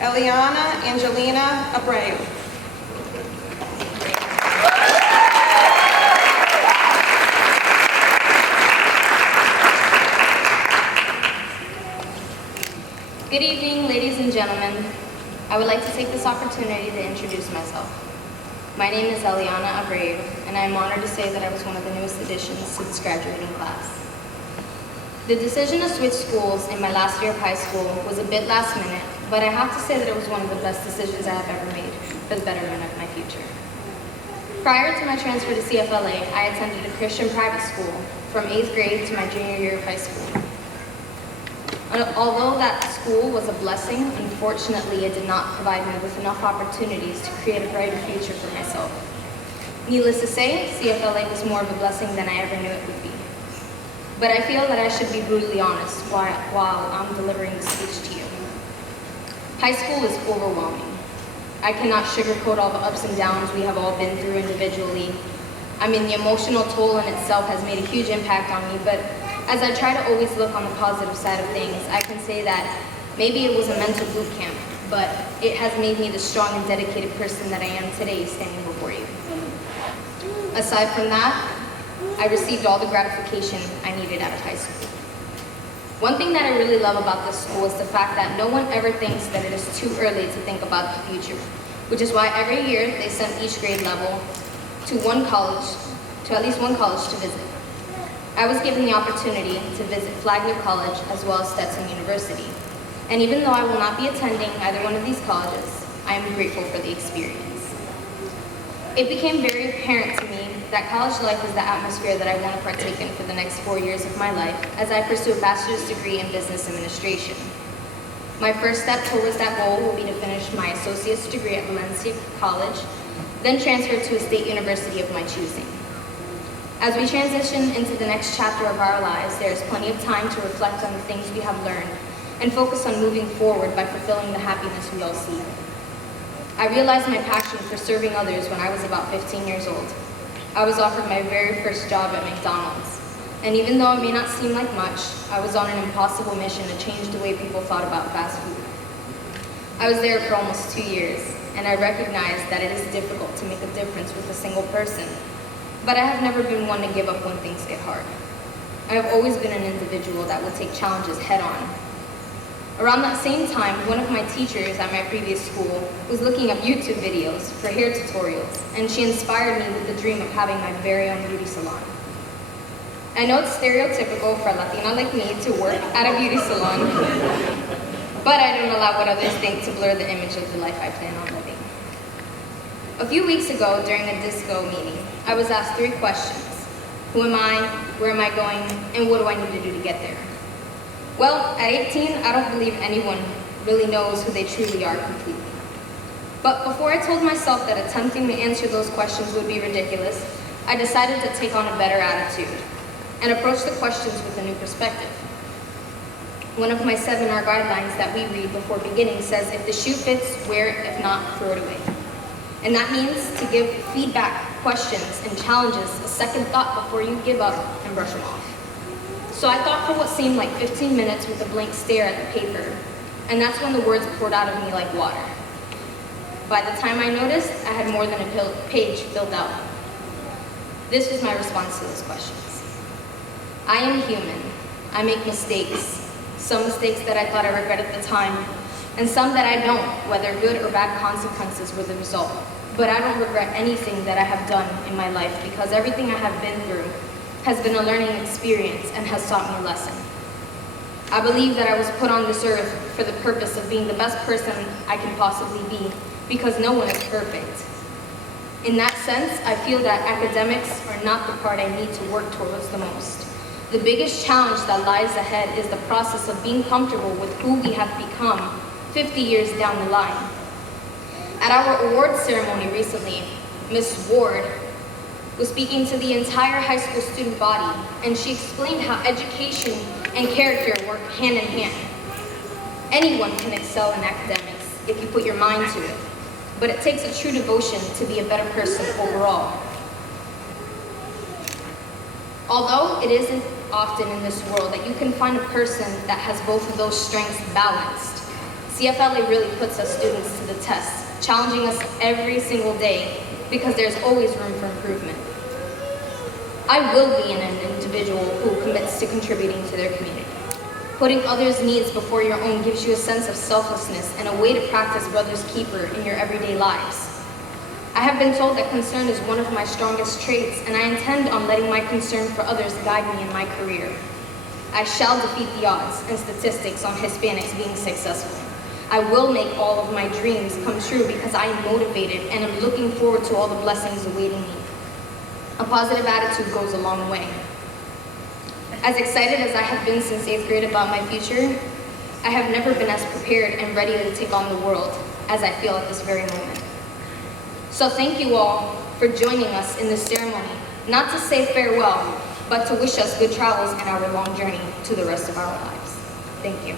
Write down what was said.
Eliana Abreu. Good evening, ladies and gentlemen. I would like to take this opportunity to introduce myself. My name is Eliana Abreu, and I am honored to say that I was one of the newest additions to this graduating class. The decision to switch schools in my last year of high school was a bit last minute, but I have to say that it was one of the best decisions I have ever made for the betterment of my future. Prior to my transfer to CFLA, I attended a Christian private school from 8th grade to my junior year of high school. Although that school was a blessing, unfortunately it did not provide me with enough opportunities to create a brighter future for myself. Needless to say, CFLA was more of a blessing than I ever knew it would be. But I feel that I should be brutally honest while I'm delivering this speech to you. High school is overwhelming. I cannot sugarcoat all the ups and downs we have all been through individually. I mean, the emotional toll in itself has made a huge impact on me, but as I try to always look on the positive side of things, I can say that maybe it was a mental boot camp, but it has made me the strong and dedicated person that I am today standing before you. Aside from that, I received all the gratification I needed out of high school. One thing that I really love about this school is the fact that no one ever thinks that it is too early to think about the future, which is why every year they send each grade level to at least one college to visit. I was given the opportunity to visit Flagler College as well as Stetson University. And even though I will not be attending either one of these colleges, I am grateful for the experience. It became very apparent to me that college life is the atmosphere that I want to partake in for the next 4 years of my life as I pursue a bachelor's degree in business administration. My first step towards that goal will be to finish my associate's degree at Valencia College, then transfer to a state university of my choosing. As we transition into the next chapter of our lives, there is plenty of time to reflect on the things we have learned and focus on moving forward by fulfilling the happiness we all seek. I realized my passion for serving others when I was about 15 years old. I was offered my very first job at McDonald's, and even though it may not seem like much, I was on an impossible mission to change the way people thought about fast food. I was there for almost 2 years, and I recognized that it is difficult to make a difference with a single person. But I have never been one to give up when things get hard. I have always been an individual that will take challenges head on. Around that same time, one of my teachers at my previous school was looking up YouTube videos for hair tutorials, and she inspired me with the dream of having my very own beauty salon. I know it's stereotypical for a Latina like me to work at a beauty salon, but I don't allow what others think to blur the image of the life I plan on living. A few weeks ago, during a disco meeting, I was asked 3 questions. Who am I? Where am I going? And what do I need to do to get there? Well, at 18, I don't believe anyone really knows who they truly are completely. But before I told myself that attempting to answer those questions would be ridiculous, I decided to take on a better attitude and approach the questions with a new perspective. One of my seminar guidelines that we read before beginning says, if the shoe fits, wear it. If not, throw it away. And that means to give feedback, questions, and challenges a second thought before you give up and brush them off. So I thought for what seemed like 15 minutes with a blank stare at the paper, and that's when the words poured out of me like water. By the time I noticed, I had more than a page filled out. This was my response to those questions. I am human. I make mistakes. Some mistakes that I thought I regret at the time, and some that I don't, whether good or bad consequences were the result. But I don't regret anything that I have done in my life because everything I have been through has been a learning experience and has taught me a lesson. I believe that I was put on this earth for the purpose of being the best person I can possibly be because no one is perfect. In that sense, I feel that academics are not the part I need to work towards the most. The biggest challenge that lies ahead is the process of being comfortable with who we have become 50 years down the line. At our awards ceremony recently, Ms. Ward was speaking to the entire high school student body, and she explained how education and character work hand in hand. Anyone can excel in academics if you put your mind to it, but it takes a true devotion to be a better person overall. Although it isn't often in this world that you can find a person that has both of those strengths balanced, CFLA really puts us students to the test, challenging us every single day because there's always room for improvement. I will be an individual who commits to contributing to their community. Putting others' needs before your own gives you a sense of selflessness and a way to practice brother's keeper in your everyday lives. I have been told that concern is one of my strongest traits, and I intend on letting my concern for others guide me in my career. I shall defeat the odds and statistics on Hispanics being successful. I will make all of my dreams come true because I am motivated and am looking forward to all the blessings awaiting me. A positive attitude goes a long way. As excited as I have been since 8th grade about my future, I have never been as prepared and ready to take on the world as I feel at this very moment. So thank you all for joining us in this ceremony, not to say farewell, but to wish us good travels in our long journey to the rest of our lives. Thank you.